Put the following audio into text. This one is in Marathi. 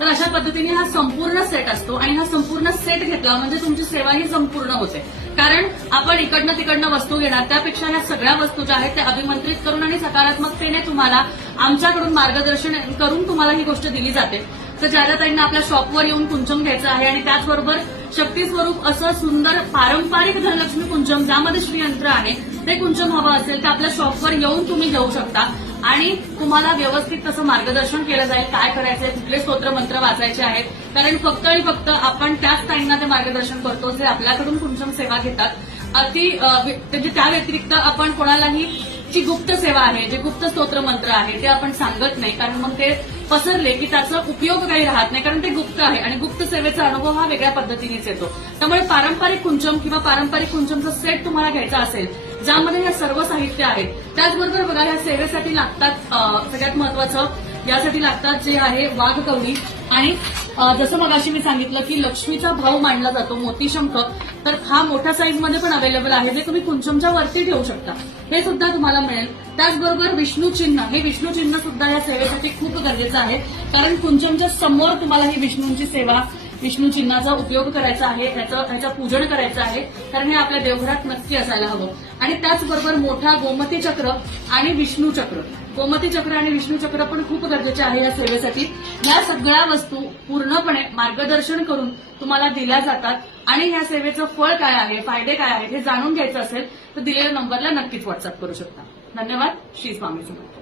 तर अशा पद्धतीने हा संपूर्ण सेट असतो आणि हा संपूर्ण सेट घेतला म्हणजे तुमची सेवा ही संपूर्ण होते. कारण आपण इकडनं तिकडनं वस्तू घेणार त्यापेक्षा ह्या सगळ्या वस्तू ज्या आहेत त्या अभिमंत्रित करून आणि सकारात्मकतेने तुम्हाला आमच्याकडून मार्गदर्शन करून तुम्हाला ही गोष्ट दिली जाते. तर ज्या ताईंना आपल्या शॉपवर येऊन कुंचम घ्यायचं आहे आणि त्याचबरोबर शक्ती स्वरूप असं सुंदर पारंपरिक धनलक्ष्मी कुंचम ज्यामध्ये श्रीयंत्र आहे ते कुंचम हवं असेल तर आपल्या शॉपवर येऊन तुम्ही घेऊ शकता आणि तुम्हाला व्यवस्थित तसं मार्गदर्शन केलं जाईल. काय करायचंय, कुठले स्तोत्र मंत्र वाचायचे आहेत, कारण फक्त आणि फक्त आपण त्याच ताईंना ते मार्गदर्शन करतो जे आपल्याकडून कुंचम सेवा घेतात. म्हणजे त्या व्यतिरिक्त आपण कोणालाही जी गुप्त सेवा आहे, जे गुप्त स्तोत्र मंत्र आहे ते आपण सांगत नाही, कारण मग ते पसरले की त्याचा उपयोग काही राहत नाही, कारण ते गुप्त आहे आणि गुप्त सेवेचा अनुभव हा वेगळ्या पद्धतीनेच येतो. त्यामुळे पारंपरिक कुंचम किंवा पारंपरिक कुंचमचा सेट तुम्हाला घ्यायचा असेल ज्यामध्ये हे सर्व साहित्य आहे. त्याचबरोबर बघा ह्या सेवेसाठी लागतात सगळ्यात महत्वाचं यासाठी लागतात जे आहे वाघकवडी आणि जसं मगाशी मी सांगितलं की लक्ष्मीचा भाव मांडला जातो मोतीशंख, तर हा मोठ्या साईजमध्ये पण अवेलेबल आहे जे तुम्ही कुंचमच्या वरती ठेवू शकता, हे सुद्धा तुम्हाला मिळेल. त्याचबरोबर विष्णू चिन्ह, हे विष्णू चिन्ह सुद्धा या सेवेसाठी खूप गरजेचं आहे, कारण कुंचमच्या समोर तुम्हाला ही विष्णूंची सेवा विष्णू चिन्हाचा उपयोग करायचा आहे, ह्याचं पूजन करायचं आहे, कारण हे आपल्या देवघरात नक्की असायला हवं. आणि त्याचबरोबर मोठा गोमती चक्र आणि विष्णू चक्र, गोमती चक्र आणि विष्णू चक्र पण खूप गरजेचे आहे या सेवेसाठी. या सगळ्या वस्तू पूर्णपणे मार्गदर्शन करून तुम्हाला दिल्या जातात आणि ह्या सेवेचं फळ काय आहे, फायदे काय आहेत हे जाणून घ्यायचं असेल तर दिलेल्या नंबरला नक्कीच व्हॉट्सअप करू शकता. धन्यवाद. श्री स्वामी समर्थ.